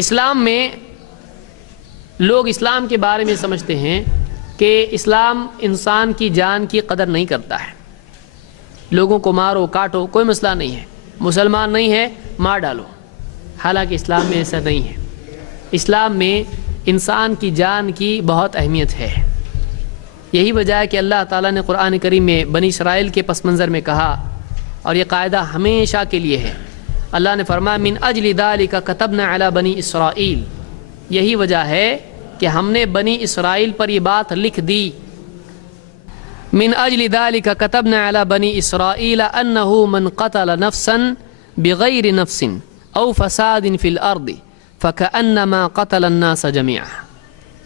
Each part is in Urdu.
اسلام میں لوگ اسلام کے بارے میں سمجھتے ہیں کہ اسلام انسان کی جان کی قدر نہیں کرتا ہے. لوگوں کو مارو کاٹو کوئی مسئلہ نہیں ہے، مسلمان نہیں ہے مار ڈالو. حالانکہ اسلام میں ایسا نہیں ہے. اسلام میں انسان کی جان کی بہت اہمیت ہے. یہی وجہ ہے کہ اللہ تعالیٰ نے قرآن کریم میں بنی اسرائیل کے پس منظر میں کہا، اور یہ قاعدہ ہمیشہ کے لیے ہے. اللہ نے فرمایا من اجل ذالک کتبنا علی بنی اسرائیل. یہی وجہ ہے کہ ہم نے بنی اسرائیل پر یہ بات لکھ دی. من اجل ذالک کتبنا علی بنی اسرائیل انہ من قتل نفسا بغیر نفس او فساد فی الارض فکأنما قتل الناس جميعا.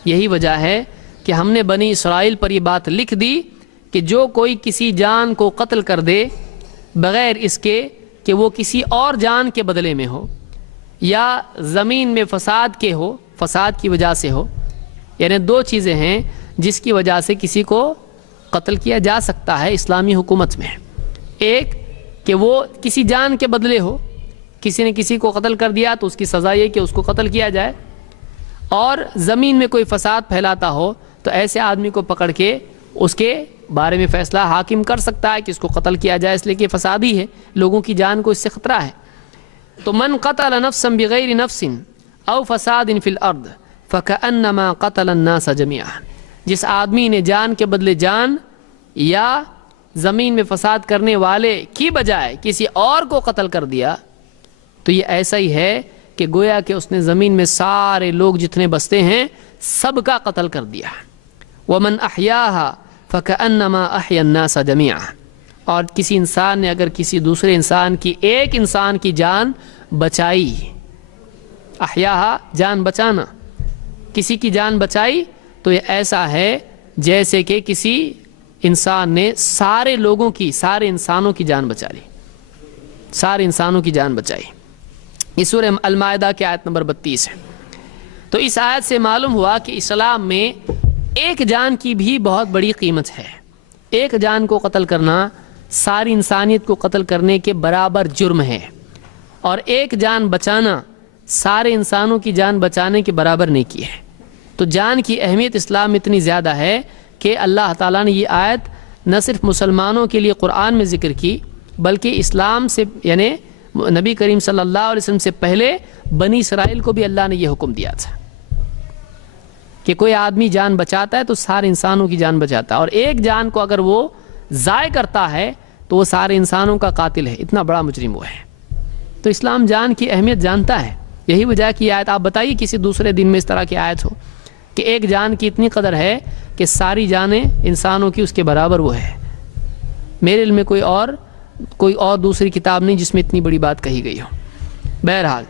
یہی وجہ ہے کہ ہم نے بنی اسرائیل پر یہ بات لکھ دی کہ جو کوئی کسی جان کو قتل کر دے بغیر اس کے کہ وہ کسی اور جان کے بدلے میں ہو یا زمین میں فساد کے ہو، فساد کی وجہ سے ہو. یعنی دو چیزیں ہیں جس کی وجہ سے کسی کو قتل کیا جا سکتا ہے اسلامی حکومت میں. ایک کہ وہ کسی جان کے بدلے ہو، کسی نے کسی کو قتل کر دیا تو اس کی سزا یہ کہ اس کو قتل کیا جائے. اور زمین میں کوئی فساد پھیلاتا ہو تو ایسے آدمی کو پکڑ کے اس کے بارے میں فیصلہ حاکم کر سکتا ہے کہ اس کو قتل کیا جائے، اس لیے کہ فسادی ہے، لوگوں کی جان کو اس سے خطرہ ہے. تو من قتل نفسا بغیر نفس او فساد فی الارض فکأنما قتل الناس جميعا. جس آدمی نے جان کے بدلے جان یا زمین میں فساد کرنے والے کی بجائے کسی اور کو قتل کر دیا تو یہ ایسا ہی ہے کہ گویا کہ اس نے زمین میں سارے لوگ جتنے بستے ہیں سب کا قتل کر دیا. ومن احیاها فکأنما احیا الناس جميعا. اور کسی انسان نے اگر کسی دوسرے انسان کی ایک انسان کی جان بچائی، احیاها جان بچانا، کسی کی جان بچائی تو یہ ایسا ہے جیسے کہ کسی انسان نے سارے لوگوں کی، سارے انسانوں کی جان بچا لی، سارے انسانوں کی جان بچائی. یہ سورہ المائدہ کی آیت نمبر 32 ہے. تو اس آیت سے معلوم ہوا کہ اسلام میں ایک جان کی بھی بہت بڑی قیمت ہے. ایک جان کو قتل کرنا ساری انسانیت کو قتل کرنے کے برابر جرم ہے، اور ایک جان بچانا سارے انسانوں کی جان بچانے کے برابر نیکی ہے. تو جان کی اہمیت اسلام میں اتنی زیادہ ہے کہ اللہ تعالیٰ نے یہ آیت نہ صرف مسلمانوں کے لیے قرآن میں ذکر کی بلکہ اسلام سے یعنی نبی کریم صلی اللہ علیہ وسلم سے پہلے بنی اسرائیل کو بھی اللہ نے یہ حکم دیا تھا کہ کوئی آدمی جان بچاتا ہے تو سارے انسانوں کی جان بچاتا ہے، اور ایک جان کو اگر وہ ضائع کرتا ہے تو وہ سارے انسانوں کا قاتل ہے، اتنا بڑا مجرم وہ ہے. تو اسلام جان کی اہمیت جانتا ہے. یہی وجہ کی آیت آپ بتائیے کسی دوسرے دن میں اس طرح کی آیت ہو کہ ایک جان کی اتنی قدر ہے کہ ساری جانیں انسانوں کی اس کے برابر وہ ہے. میرے علم میں کوئی اور دوسری کتاب نہیں جس میں اتنی بڑی بات کہی گئی ہو. بہرحال